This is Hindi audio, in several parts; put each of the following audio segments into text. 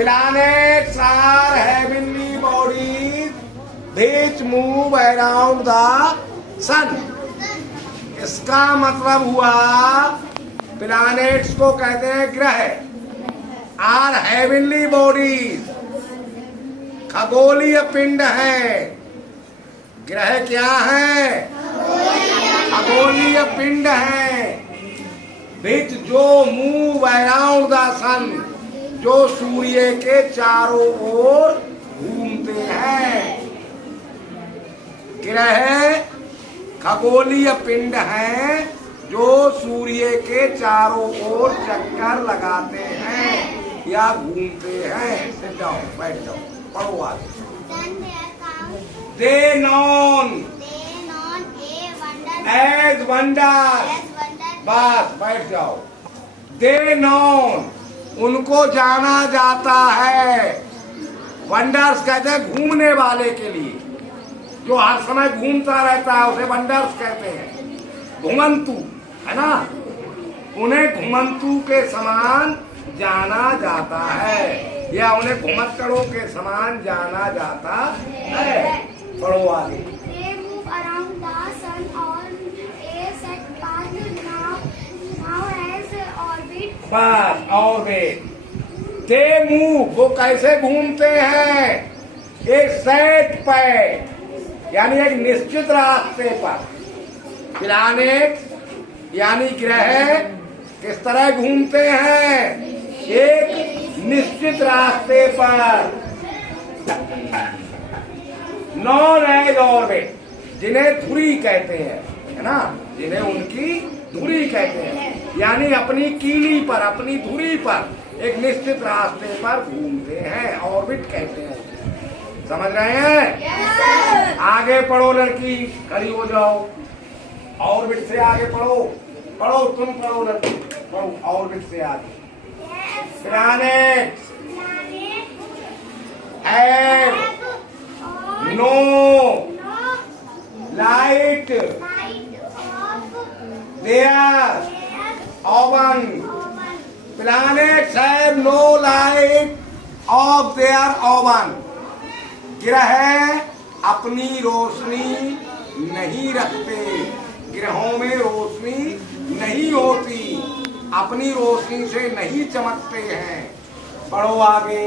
Planets are heavenly bodies which move around the sun. इसका मतलब हुआ प्लैनेट्स को कहते हैं ग्रह। आर हेवनली बॉडीज, खगोलीय पिंड है। ग्रह क्या है? खगोलीय पिंड है। विच जो मूव अराउंड द सन, जो सूर्य के चारों ओर घूमते हैं। ग्रह खगोलीय पिंड हैं जो सूर्य के चारों ओर चक्कर लगाते हैं या घूमते हैं। सिट डाउन, बैठ जाओ, पढ़ो आगे। They known as wonders, बस बैठ जाओ। They known, उनको जाना जाता है। वंडर्स कहते हैं घूमने वाले के लिए, जो हर समय घूमता रहता है उसे वंडर्स कहते हैं। घुमंतु है ना, उन्हें घुमंतु के समान जाना जाता है या उन्हें घुमक्कड़ों के समान जाना जाता है। पढ़ो आगे। बस ऑर्बिट। दे मूव, वो कैसे घूमते हैं? एक सेट पे, यानी एक निश्चित रास्ते पर। प्लैनेट यानी ग्रह किस तरह घूमते हैं? एक निश्चित रास्ते पर। नॉन एज ऑर्बिट, जिन्हें धुरी कहते हैं, है ना, जिन्हें उनकी धुरी कहते हैं, यानी अपनी कीली पर, अपनी धुरी पर एक निश्चित रास्ते पर घूमते हैं। ऑर्बिट कहते हैं। समझ रहे हैं? yes, आगे पढ़ो लड़की, खड़ी हो जाओ। ऑर्बिट से आगे पढ़ो, पढ़ो तुम, पढ़ो लड़की, पढ़ो ऑर्बिट से आगे। Planets have no light their own. Planets have no light of their own. ग्रह अपनी रोशनी नहीं रखते, ग्रहों में रोशनी नहीं होती, अपनी रोशनी से नहीं चमकते हैं। पढ़ो आगे।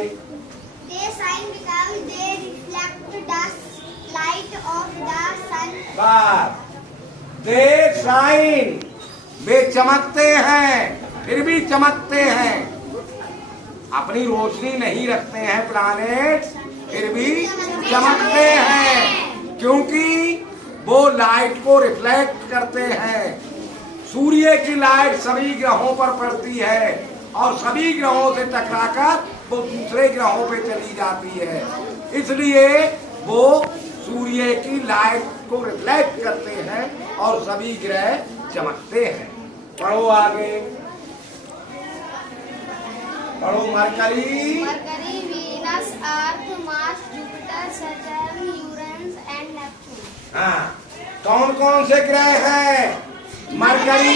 They shine because they reflect the light of the sun. बस, दे शाइन, वे चमकते हैं, फिर भी चमकते हैं। अपनी रोशनी नहीं रखते हैं प्लैनेट्स, फिर भी चमकते हैं, क्योंकि वो लाइट को रिफ्लेक्ट करते हैं। सूर्य की लाइट सभी ग्रहों पर पड़ती है और सभी ग्रहों से टकराकर वो दूसरे ग्रहों पे चली जाती है, इसलिए वो सूर्य की लाइट को रिफ्लेक्ट करते हैं और सभी ग्रह चमकते हैं। पढ़ो आगे, पढ़ो। Mercury, Venus, earth, Mars, Jupiter, Saturn, Uranus and Neptune. हाँ, कौन कौन से ग्रह हैं? मरकरी,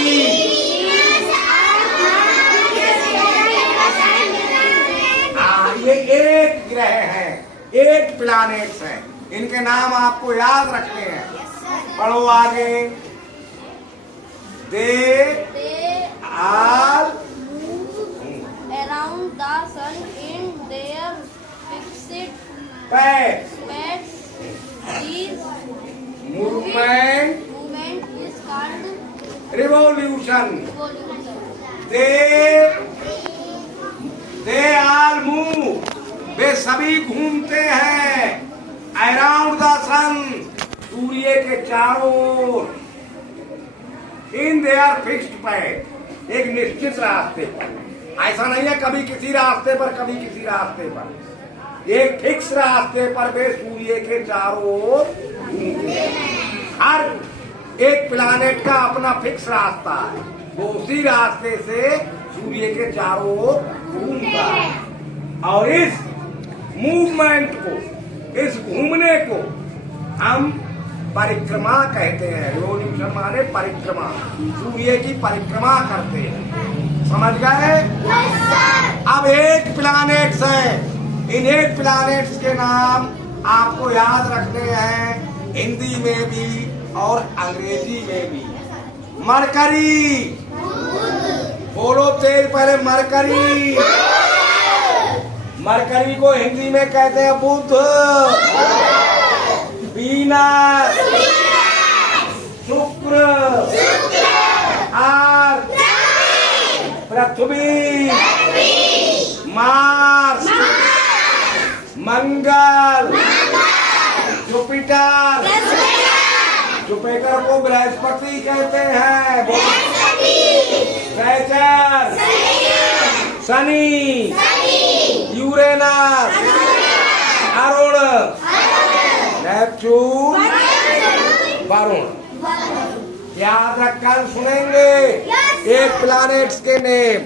हाँ, ये एक ग्रह है, एक प्लैनेट्स है। इनके नाम आपको याद रखने हैं। पढ़ो आगे। They are around the sun in their fixed paths. These movement is called revolution. They all move, वे सभी घूमते हैं अराउंड द सन, सूर्य के चारों ओर। इन देयर फिक्स्ड पैथ, एक निश्चित रास्ते पर। ऐसा नहीं है कभी किसी रास्ते पर, कभी किसी रास्ते पर। एक फिक्स रास्ते पर वे सूर्य के चारों ओर घूमते हैं। हर एक प्लैनेट का अपना फिक्स रास्ता है, वो उसी रास्ते से सूर्य के चारों ओर घूमता है। और इस मूवमेंट को, इस घूमने को हम परिक्रमा कहते हैं। रिवोल्यूशन माने परिक्रमा, सूर्य की परिक्रमा करते हैं। समझ गए? yes, अब अब 8 प्लैनेट्स हैं। इन 8 प्लैनेट्स के नाम आपको याद रखने हैं, हिंदी में भी और अंग्रेजी में भी। मरकरी, बोलो तेज पहले। मरकरी, मरकरी को हिंदी में कहते हैं बुध। वीनस, शुक्र, अर्थ, पृथ्वी, मार्स, मंगल, जुपिटर। जुपिटर को बृहस्पति कहते हैं। Saturn, Shani, Uranus, Arun, Neptune, Varun. याद रखकर सुनेंगे 8 प्लैनेट्स के नेम।